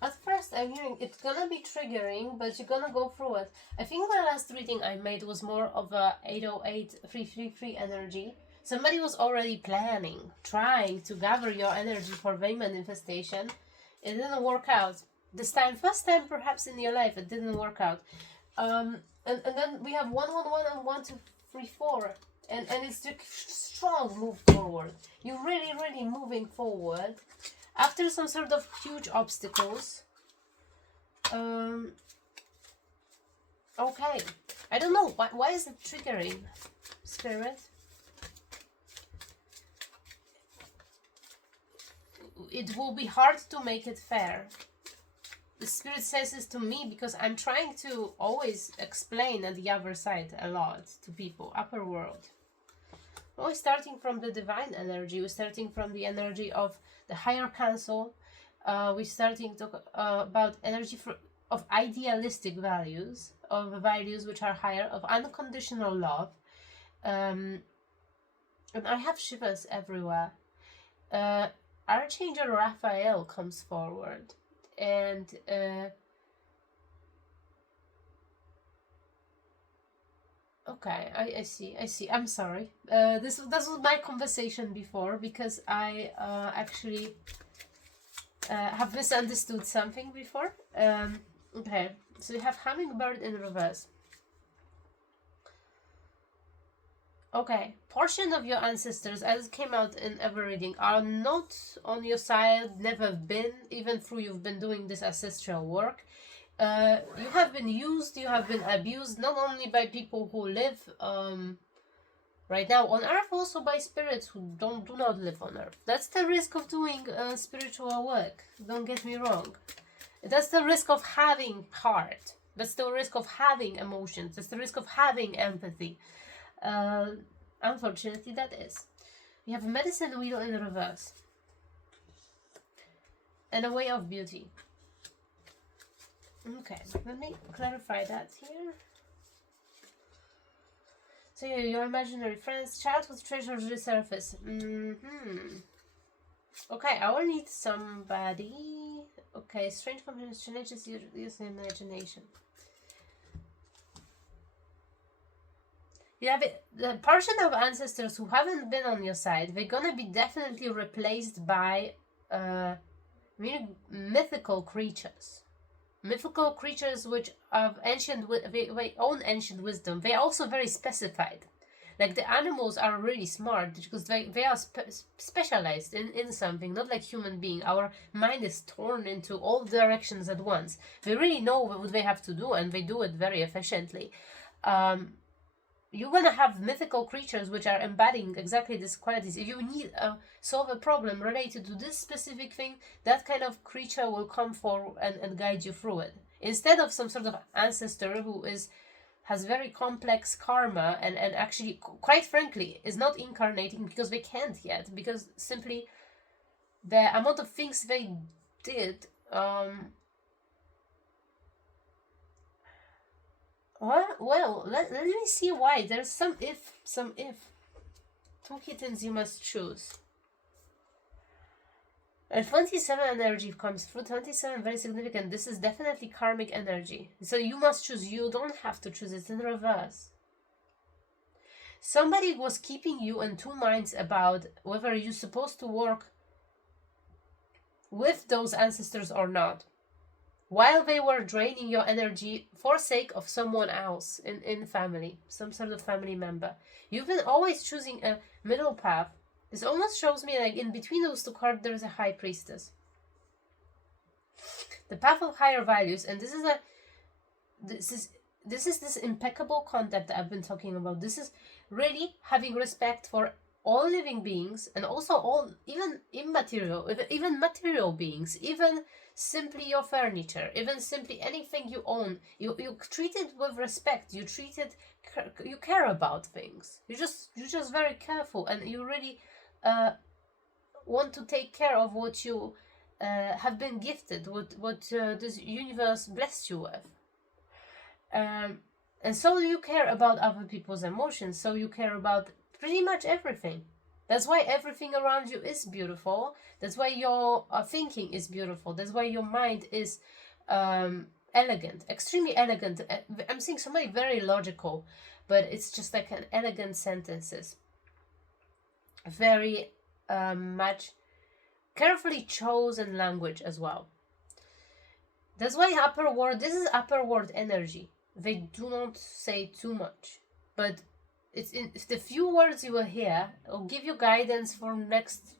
At first I'm hearing it's gonna be triggering, but you're gonna go through it. I think the last reading I made was more of a 808-333 energy. Somebody was already planning, trying to gather your energy for vein manifestation. It didn't work out. This time, first time perhaps in your life, it didn't work out. And then we have 111 and 1234. And it's a strong move forward. You're really, really moving forward. After some sort of huge obstacles. Okay. I don't know. Why is it triggering, Spirit? It will be hard to make it fair. The Spirit says this to me because I'm trying to always explain at the other side a lot to people. Upper world. We're starting from the divine energy. We're starting from the energy of the higher council. We're starting to about energy of idealistic values, of values which are higher, of unconditional love. And I have shivers everywhere. Archangel Raphael comes forward, and okay, I see. I'm sorry. This was my conversation before because I actually have misunderstood something before. Okay, so you have hummingbird in reverse. Okay, portion of your ancestors, as it came out in every reading, are not on your side, never been, even though you've been doing this ancestral work. You have been used, you have been abused, not only by people who live right now on Earth, also by spirits who do not live on Earth. That's the risk of doing spiritual work, don't get me wrong. That's the risk of having heart. That's the risk of having emotions. That's the risk of having empathy. Unfortunately, that is. We have a medicine wheel in reverse. And a way of beauty. Okay, let me clarify that here. So yeah, your imaginary friends, childhood treasures resurface. Okay, I will need somebody. Okay, strange combination, just use imagination. You have the portion of ancestors who haven't been on your side, they're gonna be definitely replaced by mythical creatures. Mythical creatures which have they own ancient wisdom. They're also very specified. Like the animals are really smart because they are specialized in something, not like human being. Our mind is torn into all directions at once. They really know what they have to do and they do it very efficiently. You're gonna have mythical creatures which are embodying exactly these qualities. If you need solve a problem related to this specific thing, that kind of creature will come forward and guide you through it. Instead of some sort of ancestor who has very complex karma and actually, quite frankly, is not incarnating because they can't yet, because simply the amount of things they did well, let me see why. There's some if. Two kittens you must choose. And 27 energy comes through. 27, very significant. This is definitely karmic energy. So you must choose. You don't have to choose. It's in reverse. Somebody was keeping you in two minds about whether you're supposed to work with those ancestors or not, while they were draining your energy for sake of someone else in family, some sort of family member. You've been always choosing a middle path. This almost shows me like in between those two cards there is a high priestess. The path of higher values, and this is this impeccable concept that I've been talking about. This is really having respect for all living beings and also all even material beings, even simply your furniture, even simply anything you own. You treat it with respect. You care about things. You're just very careful, and you really want to take care of what you have been gifted, what this universe blessed you with. And so you care about other people's emotions. So you care about pretty much everything. That's why everything around you is beautiful. That's why your thinking is beautiful. That's why your mind is elegant, extremely elegant. I'm saying so many very logical, but it's just like an elegant sentences. Very much carefully chosen language as well. That's why upper world, this is upper world energy. They do not say too much, but it's in the few words you will hear will give you guidance for next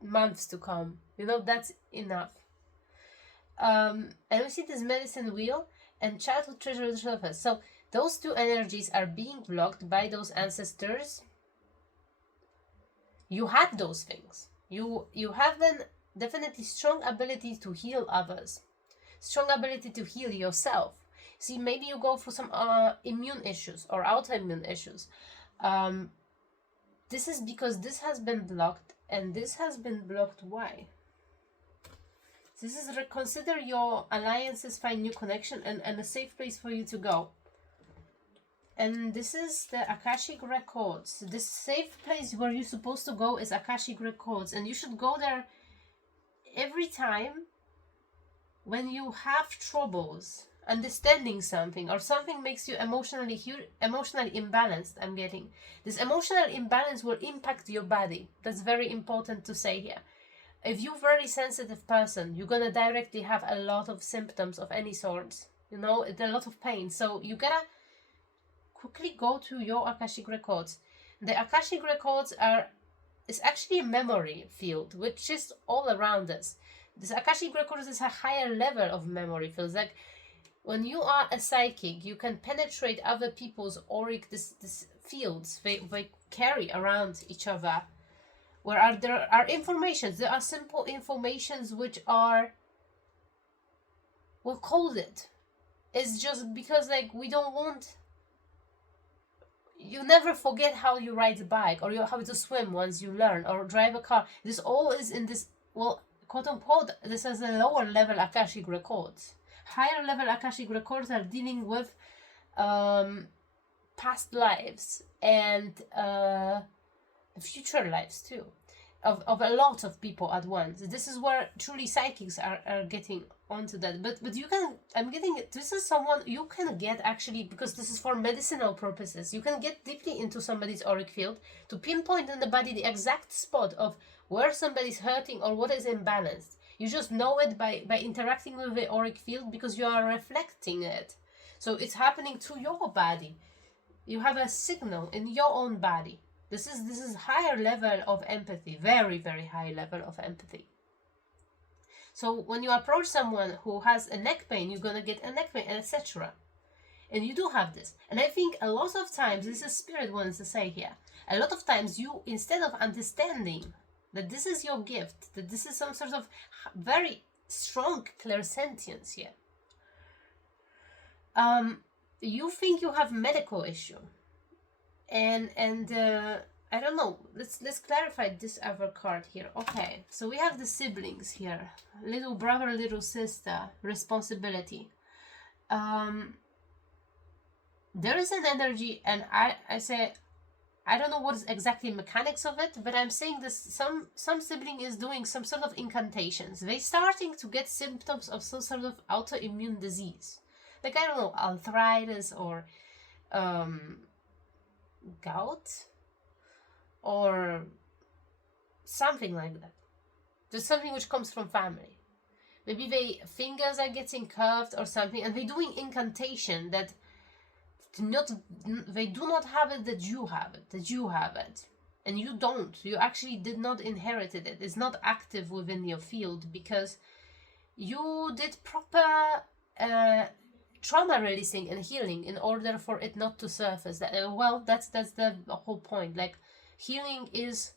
months to come. You know, that's enough. And we see this medicine wheel and childhood treasure surface. So those two energies are being blocked by those ancestors. You had those things. You have then definitely strong ability to heal others, strong ability to heal yourself. See, maybe you go through some immune issues or autoimmune issues. This is because this has been blocked, and this has been blocked. Why? This is reconsider your alliances, find new connection, and a safe place for you to go. And this is the Akashic Records. This safe place where you're supposed to go is Akashic Records, and you should go there every time when you have troubles understanding something, or something makes you emotionally imbalanced. I'm getting this emotional imbalance will impact your body. That's very important to say here. If you're a very sensitive person, you're gonna directly have a lot of symptoms of any sorts, you know, a lot of pain. So you gotta quickly go to your Akashic Records. The Akashic Records is actually a memory field which is all around us. This Akashic Records is a higher level of memory fields. Like when you are a psychic, you can penetrate other people's auric this fields they carry around each other. There are informations. There are simple informations which are, we'll call it. It's just because like we don't want. You never forget how you ride a bike, or how to swim once you learn, or drive a car. This all is in this, well, quote unquote, this is a lower level Akashic Records. Higher level Akashic Records are dealing with past lives and future lives too, of a lot of people at once. This is where truly psychics are getting onto that. But you can, I'm getting it, this is someone you can get actually, because this is for medicinal purposes. You can get deeply into somebody's auric field to pinpoint in the body the exact spot of where somebody's hurting or what is imbalanced. You just know it by interacting with the auric field, because you are reflecting it. So it's happening to your body. You have a signal in your own body. This is higher level of empathy, very, very high level of empathy. So when you approach someone who has a neck pain, you're gonna get a neck pain, etc. And you do have this. And I think a lot of times, this is Spirit wants to say here, a lot of times you, instead of understanding that this is your gift, that this is some sort of very strong clairsentience here, you think you have medical issue. And I don't know, let's clarify this other card here. Okay, so we have the siblings here, little brother, little sister, responsibility. There is an energy, and I say, I don't know what is exactly mechanics of it, but I'm saying this, some sibling is doing some sort of incantations. They starting to get symptoms of some sort of autoimmune disease, like, I don't know, arthritis or gout or something like that. There's something which comes from family. Maybe their fingers are getting curved or something, and they're doing incantation that they do not have it, that you have it, and you don't. You actually did not inherit it. It's not active within your field because you did proper trauma releasing and healing in order for it not to surface. That's the whole point. Like, healing is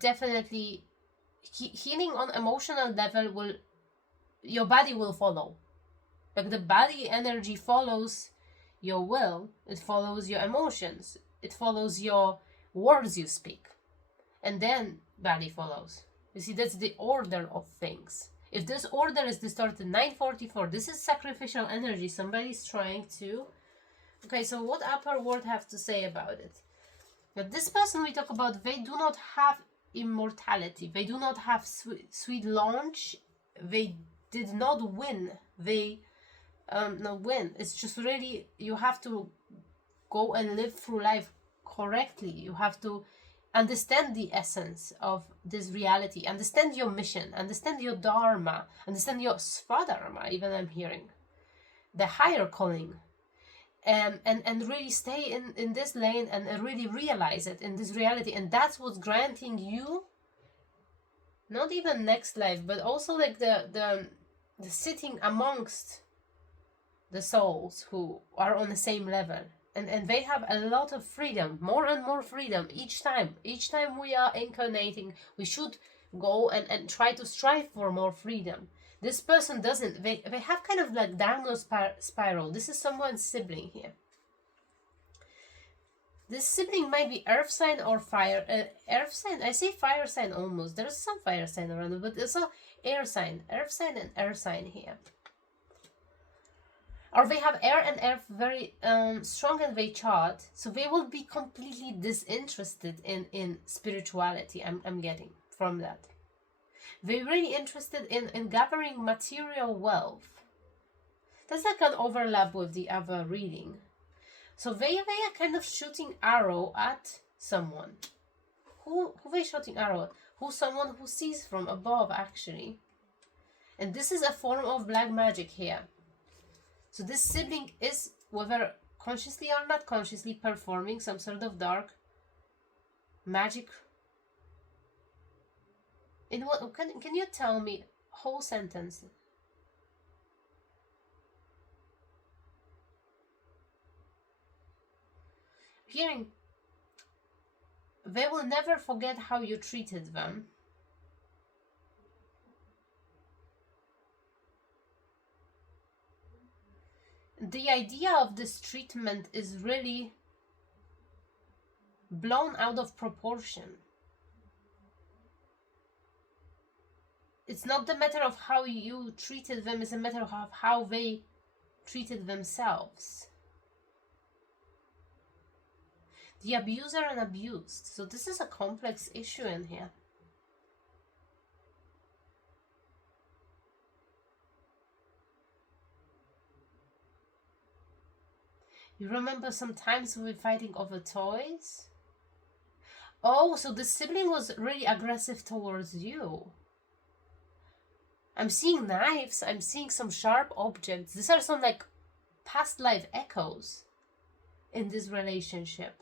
definitely healing on emotional level. Your body will follow. Like, the body energy follows your will, it follows your emotions, it follows your words you speak, and then body follows. You see, that's the order of things. If this order is distorted, 944, this is sacrificial energy. Somebody's trying to. Okay, so what upper world have to say about it? But this person we talk about, they do not have immortality. They do not have sweet launch. They did not win. They not win. It's just really, you have to go and live through life correctly. You have to understand the essence of this reality, understand your mission, understand your dharma, understand your swadharma, even I'm hearing the higher calling, and really stay in this lane and really realize it in this reality. And that's what's granting you not even next life, but also like the sitting amongst the souls who are on the same level. And they have a lot of freedom, more and more freedom each time. Each time we are incarnating, we should go and try to strive for more freedom. This person doesn't. They have kind of like downward spiral. This is someone's sibling here. This sibling might be earth sign or fire. Earth sign, I say fire sign almost. There's some fire sign around it, but there's also air sign. Earth sign and earth sign here. Or they have air and earth very strong in their chart, so they will be completely disinterested in spirituality. I'm getting from that. They're really interested in gathering material wealth. That's like an overlap with the other reading. So they are kind of shooting arrow at someone. Who they shooting arrow at? Who's someone who sees from above, actually. And this is a form of black magic here. So this sibling is, whether consciously or not consciously, performing some sort of dark magic. In what can you tell me whole sentence? Hearing, they will never forget how you treated them. The idea of this treatment is really blown out of proportion. It's not the matter of how you treated them, it's a matter of how they treated themselves. The abuser and abused. So this is a complex issue in here. You remember sometimes we were fighting over toys? Oh, so the sibling was really aggressive towards you. I'm seeing knives, I'm seeing some sharp objects. These are some like past life echoes in this relationship.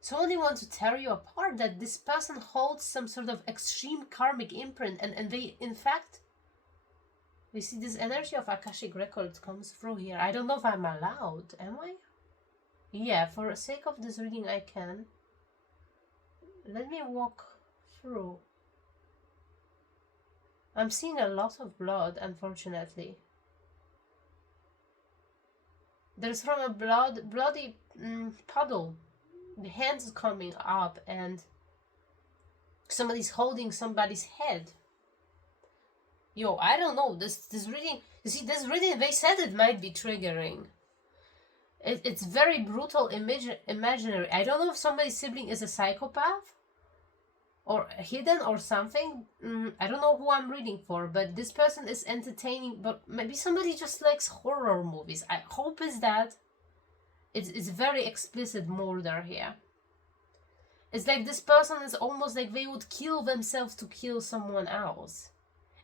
So I only want to tear you apart, that this person holds some sort of extreme karmic imprint, and they, in fact, we see this energy of Akashic records comes through here. I don't know if I'm allowed, am I? Yeah, for the sake of this reading I can. Let me walk through. I'm seeing a lot of blood, unfortunately. There's from a bloody puddle. The hands coming up and somebody's holding somebody's head. Yo, I don't know. This reading, you see, this reading, they said it might be triggering. It's very brutal imaginary. I don't know if somebody's sibling is a psychopath or hidden or something. I don't know who I'm reading for, but this person is entertaining, but maybe somebody just likes horror movies. I hope is that. It's very explicit murder here. It's like this person is almost like they would kill themselves to kill someone else.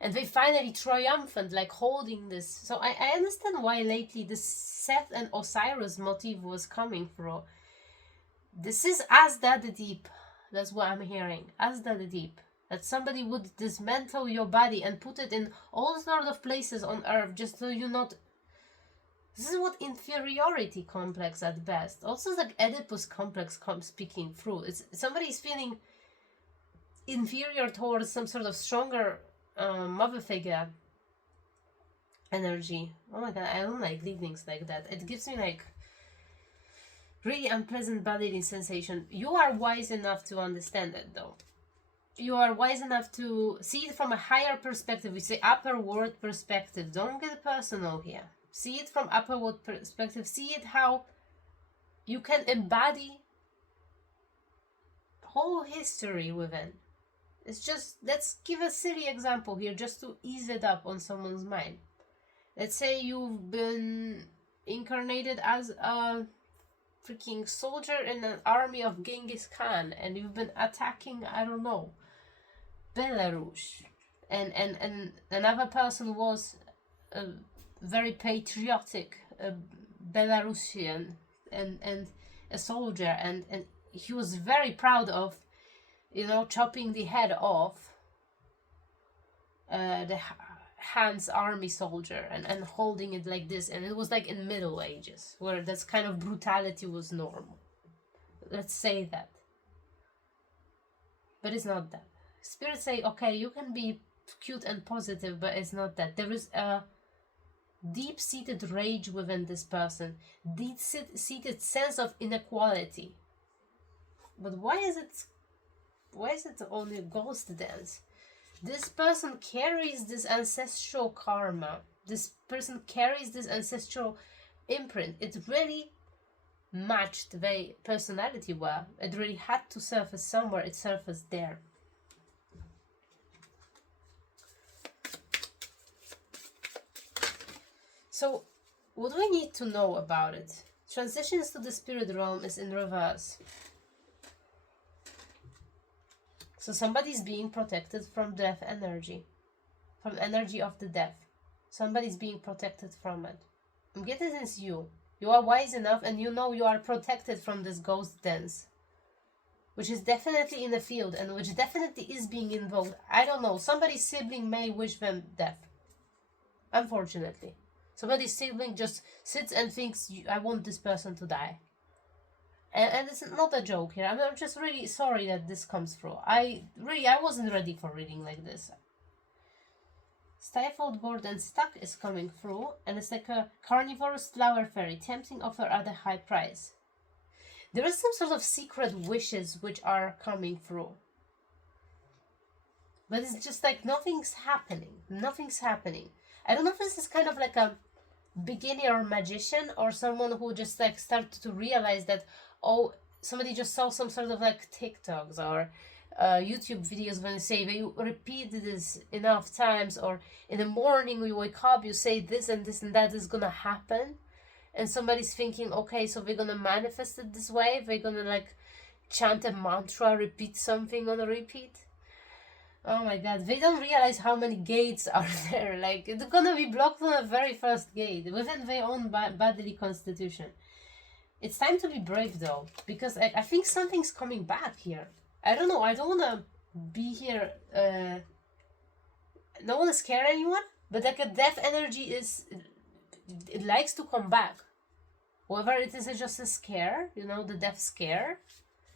And they finally triumphant, like holding this. So I understand why lately this Seth and Osiris motif was coming through. This is Asda the Deep. That's what I'm hearing. Asda the Deep. That somebody would dismantle your body and put it in all sorts of places on earth just so you not... This is what inferiority complex at best. Also like Oedipus complex comes speaking through. It's somebody's feeling inferior towards some sort of stronger mother figure energy. Oh my god, I don't like readings like that. It gives me like really unpleasant bodily sensation. You are wise enough to understand it though. You are wise enough to see it from a higher perspective. We say upper world perspective. Don't get personal here. See it from upward perspective. See it how you can embody whole history within. It's just, let's give a silly example here just to ease it up on someone's mind. Let's say you've been incarnated as a freaking soldier in an army of Genghis Khan, and you've been attacking, I don't know, Belarus, and another person was a very patriotic Belarusian and a soldier, and he was very proud of, chopping the head off the Han's army soldier and holding it like this, and it was like in Middle Ages where this kind of brutality was normal. Let's say that. But it's not that. Spirits say, okay, you can be cute and positive, but it's not that. There is a deep-seated rage within this person, deep-seated sense of inequality. But why is it only a ghost dance? This person carries this ancestral karma. This person carries this ancestral imprint. It really matched their personality well. It really had to surface somewhere. It surfaced there. So, what do we need to know about it? Transitions to the spirit realm is in reverse. So somebody's being protected from death energy. From energy of the death. Somebody's being protected from it. I'm getting this you. You are wise enough and you know you are protected from this ghost dance. Which is definitely in the field and which definitely is being invoked. I don't know. Somebody's sibling may wish them death. Unfortunately. Somebody's sibling just sits and thinks, I want this person to die. And it's not a joke here. I'm just really sorry that this comes through. I wasn't ready for reading like this. Stifled, bored, and stuck is coming through, and it's like a carnivorous flower fairy, tempting offer at a high price. There is some sort of secret wishes which are coming through. But it's just like nothing's happening. Nothing's happening. I don't know if this is kind of like a beginner magician or someone who just like started to realize that, oh, somebody just saw some sort of like TikToks or YouTube videos when they say you repeat this enough times, or in the morning when you wake up you say this and that is gonna happen, and somebody's thinking, okay, so we're gonna manifest it this way, we're gonna like chant a mantra, repeat something on a repeat. Oh my god, they don't realize how many gates are there. Like, it's gonna be blocked on the very first gate within their own bodily constitution. It's time to be brave though, because I think something's coming back here. I don't know, I don't wanna be here, don't wanna scare anyone, but like a death energy it likes to come back. Whether it is just a scare, the death scare.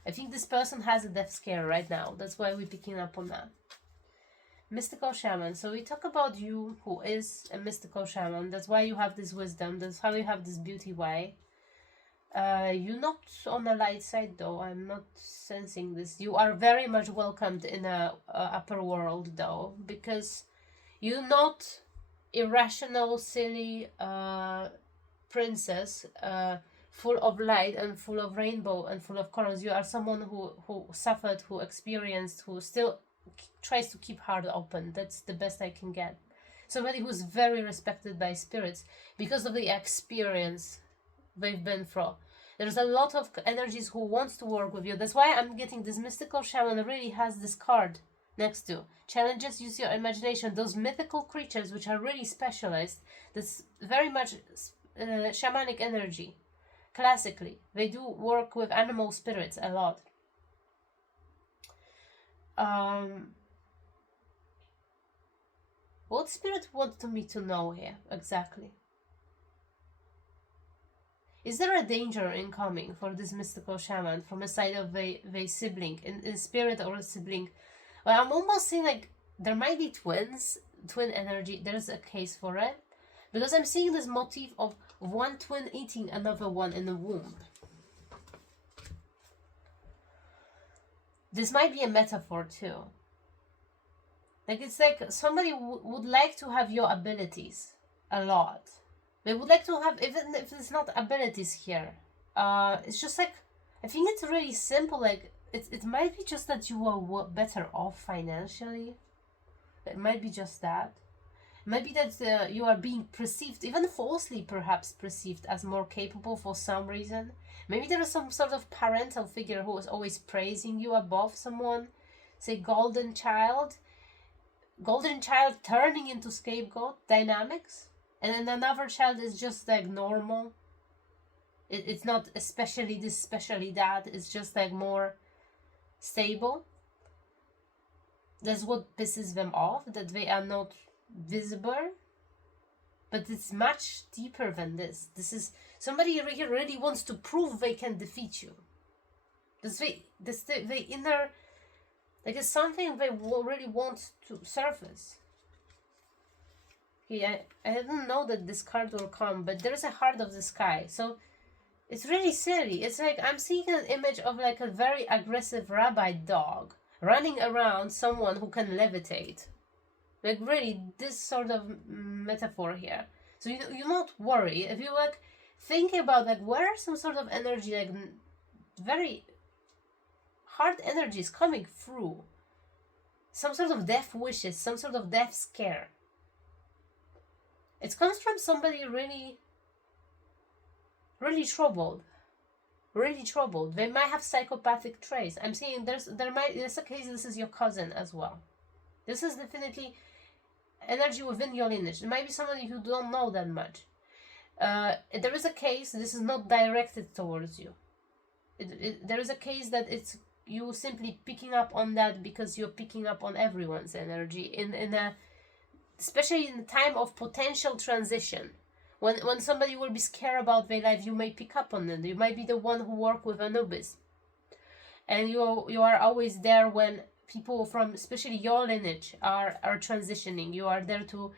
I think this person has a death scare right now. That's why we're picking up on that. Mystical shaman. So we talk about you who is a mystical shaman. That's why you have this wisdom. That's how you have this beauty way. You're not on the light side though. I'm not sensing this. You are very much welcomed in a upper world though, because you're not irrational, silly princess full of light and full of rainbow and full of colors. You are someone who suffered, who experienced, who still tries to keep heart open. That's the best I can get. Somebody who's very respected by spirits because of the experience they've been through. There's a lot of energies who wants to work with you. That's why I'm getting this mystical shaman really has this card next to. Challenges, use your imagination. Those mythical creatures which are really specialized. That's very much shamanic energy. Classically, they do work with animal spirits a lot. What spirit wants me to know here exactly? Is there a danger incoming for this mystical shaman from a side of the sibling, in spirit or a sibling? Well, I'm almost seeing like there might be twin energy. There's a case for it. Because I'm seeing this motif of one twin eating another one in the womb. This might be a metaphor too. Like, it's like somebody would like to have your abilities a lot. They would like to have, even if it's not abilities here. It's just like, I think it's really simple. Like, it might be just that you are better off financially. It might be just that. Maybe that you are being perceived, even falsely perhaps perceived, as more capable for some reason. Maybe there is some sort of parental figure who is always praising you above someone. Say golden child. Golden child turning into scapegoat dynamics. And then another child is just like normal. It's not especially this, especially that. It's just like more stable. That's what pisses them off, that they are not visible. But it's much deeper than this. This is somebody really wants to prove they can defeat you. This the inner, like, it's something they really want to surface. Okay, I didn't know that this card will come, but there's a heart of the sky. So it's really silly. It's like I'm seeing an image of like a very aggressive rabbi dog running around someone who can levitate. Like, really, this sort of metaphor here. So you not worry if you like think about like where some sort of energy, like very hard energy is coming through. Some sort of death wishes, some sort of death scare. It comes from somebody really, really troubled. Really troubled. They might have psychopathic traits. I'm seeing there's a case this is your cousin as well. This is definitely energy within your lineage. It might be somebody who don't know that much. There is a case, this is not directed towards you. There is a case that it's you simply picking up on that because you're picking up on everyone's energy in a, especially in the time of potential transition. When somebody will be scared about their life, you may pick up on it. You might be the one who work with Anubis. And you are always there when people from especially your lineage are transitioning. You are there to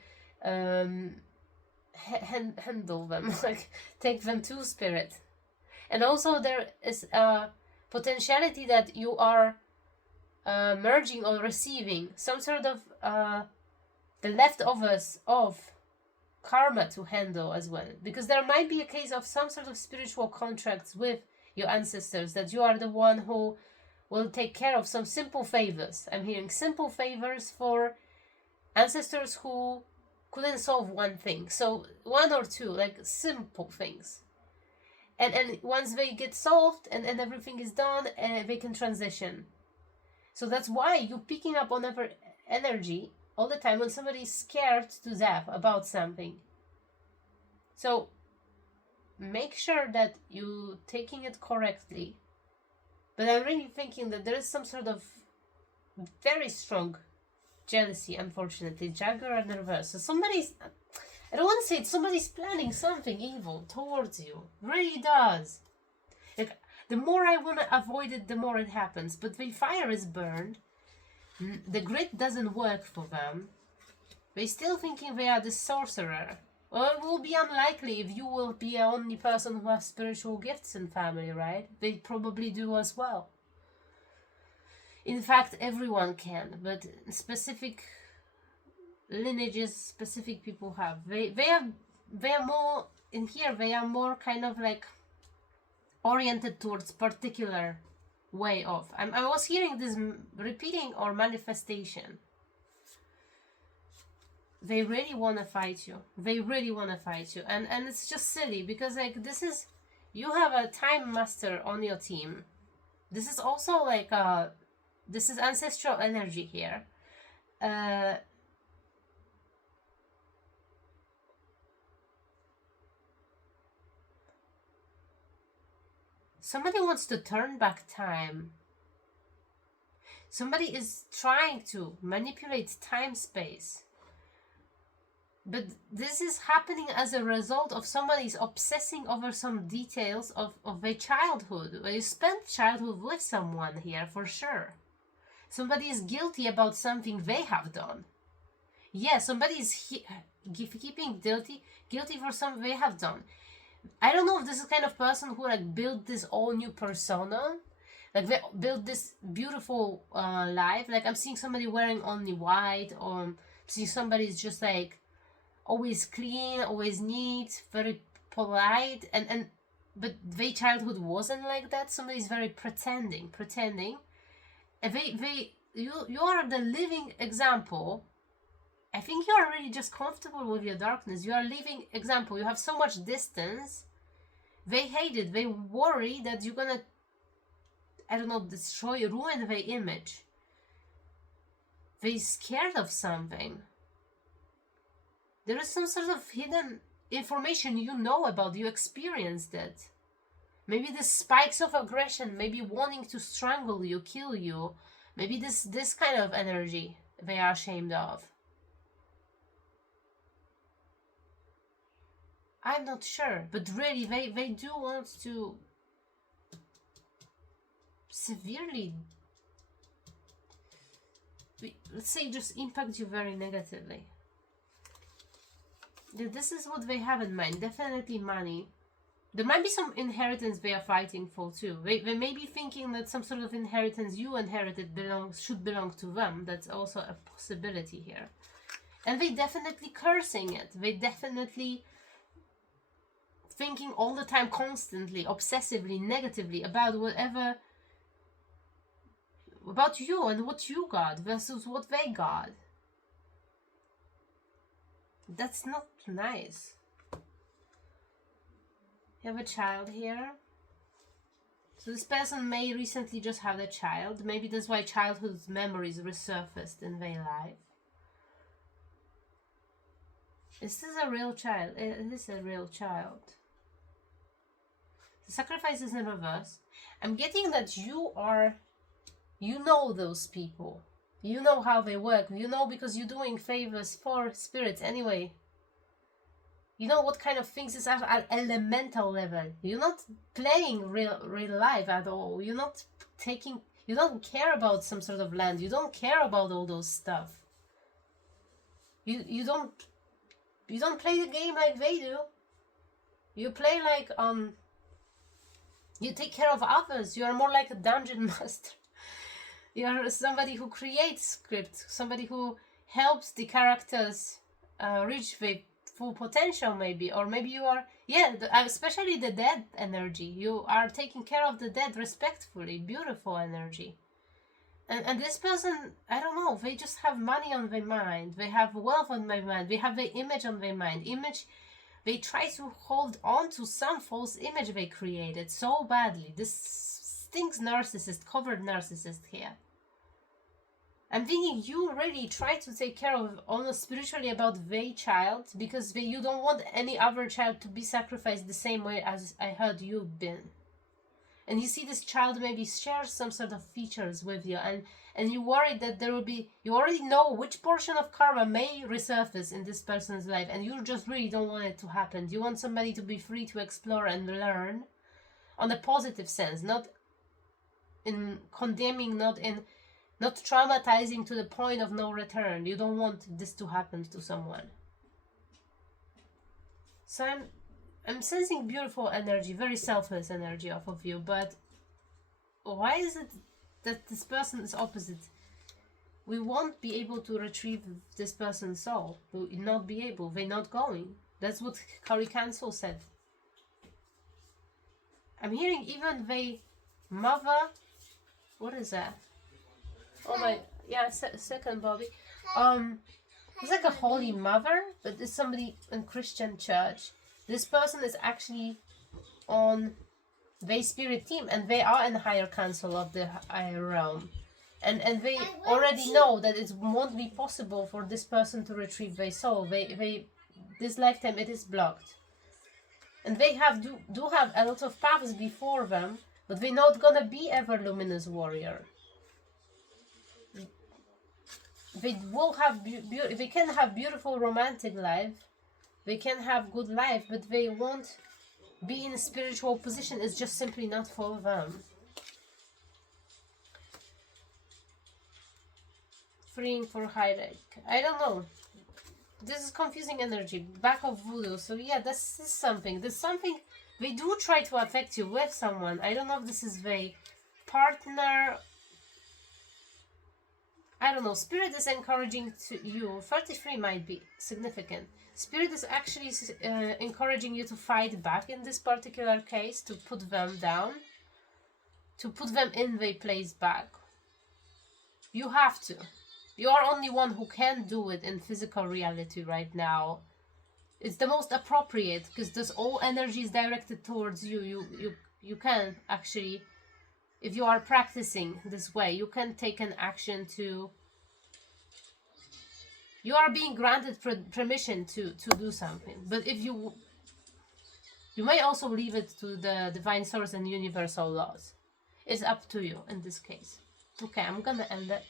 handle them, like take them to spirit. And also there is a potentiality that you are merging or receiving some sort of the leftovers of karma to handle as well, because there might be a case of some sort of spiritual contracts with your ancestors that you are the one who will take care of some simple favors. I'm hearing simple favors for ancestors who couldn't solve one thing, so one or two like simple things, and once they get solved and everything is done, they can transition. So that's why you're picking up on every energy all the time when somebody is scared to death about something. So make sure that you're taking it correctly. But I'm really thinking that there is some sort of very strong jealousy, unfortunately. Jaguar and reverse. So somebody's, I don't want to say it, somebody's planning something evil towards you. Really does. Like, the more I want to avoid it, the more it happens. But the fire is burned. The grid doesn't work for them. They're still thinking they are the sorcerer. Well, it will be unlikely if you will be the only person who has spiritual gifts in family, right? They probably do as well. In fact, everyone can, but specific lineages, specific people have. They are more, in here, they are more kind of like oriented towards particular way of. I was hearing this repeating or manifestation. They really want to fight you. They really want to fight you. And it's just silly because like this is, you have a time master on your team. This is also like this is ancestral energy here. Somebody wants to turn back time. Somebody is trying to manipulate time-space. But this is happening as a result of somebody's obsessing over some details of their childhood. You spent childhood with someone here for sure. Somebody is guilty about something they have done. Yeah, somebody is keeping guilty for something they have done. I don't know if this is the kind of person who like built this all new persona. Like they built this beautiful life. Like I'm seeing somebody wearing only white, or I'm seeing somebody's just like always clean, always neat, very polite, but their childhood wasn't like that. Somebody's very pretending. And you are the living example. I think you are really just comfortable with your darkness. You are living example. You have so much distance. They hate it. They worry that you're gonna, I don't know, destroy, ruin their image. They're scared of something. There is some sort of hidden information you know about, you experienced it. Maybe the spikes of aggression, maybe wanting to strangle you, kill you. Maybe this kind of energy they are ashamed of. I'm not sure, but really they do want to severely, let's say, just impact you very negatively. This is what they have in mind. Definitely money. There might be some inheritance they are fighting for too. They may be thinking that some sort of inheritance you inherited should belong to them. That's also a possibility here. And they definitely cursing it. They definitely thinking all the time, constantly, obsessively, negatively about whatever, about you and what you got versus what they got. That's not nice. You have a child here. So this person may recently just have a child. Maybe that's why childhood memories resurfaced in their life. Is this a real child? It is a real child. The sacrifice is in reverse. I'm getting that you know those people. You know how they work. You know because you're doing favors for spirits anyway. You know what kind of things is at elemental level. You're not playing real life at all. You're not taking. You don't care about some sort of land. You don't care about all those stuff. You don't play the game like they do. You play like you take care of others. You are more like a dungeon master. You are somebody who creates script, somebody who helps the characters reach their full potential, maybe. Or maybe you are, especially the dead energy. You are taking care of the dead respectfully, beautiful energy. And this person, I don't know, they just have money on their mind. They have wealth on their mind. They have their image on their mind. They try to hold on to some false image they created so badly. This stinks narcissist, covered narcissist here. I'm thinking you really try to take care of almost spiritually about their child because you don't want any other child to be sacrificed the same way as I heard you've been. And you see this child maybe shares some sort of features with you and you worry that there will be, you already know which portion of karma may resurface in this person's life and you just really don't want it to happen. You want somebody to be free to explore and learn on a positive sense, not in condemning, not traumatizing to the point of no return. You don't want this to happen to someone. So I'm sensing beautiful energy, very selfless energy off of you, but why is it that this person is opposite? We won't be able to retrieve this person's soul. We'll not be able. They're not going. That's what Kari Council said. I'm hearing even the mother. What is that? Oh my, yeah, second Bobby. It's like a holy mother, but it's somebody in Christian church. This person is actually on their spirit team, and they are in the higher council of the higher realm. And they already know that it won't be possible for this person to retrieve their soul. This lifetime it is blocked. And they do have a lot of paths before them, but they're not gonna be ever luminous warrior. They will have they can have beautiful romantic life, they can have good life, but they won't be in a spiritual position. It's just simply not for them. Freeing for high rank. I don't know. This is confusing energy. Back of voodoo. So yeah, this is something. There's something they do try to affect you with someone. I don't know if this is their partner. I don't know, Spirit is encouraging to you, 33 might be significant. Spirit is actually encouraging you to fight back in this particular case, to put them down, to put them in their place back. You have to. You are only one who can do it in physical reality right now. It's the most appropriate, because this all energy is directed towards you. You can actually, if you are practicing this way, you can take an action to... You are being granted permission to do something. But if you may also leave it to the divine source and universal laws. It's up to you in this case. Okay, I'm gonna end it.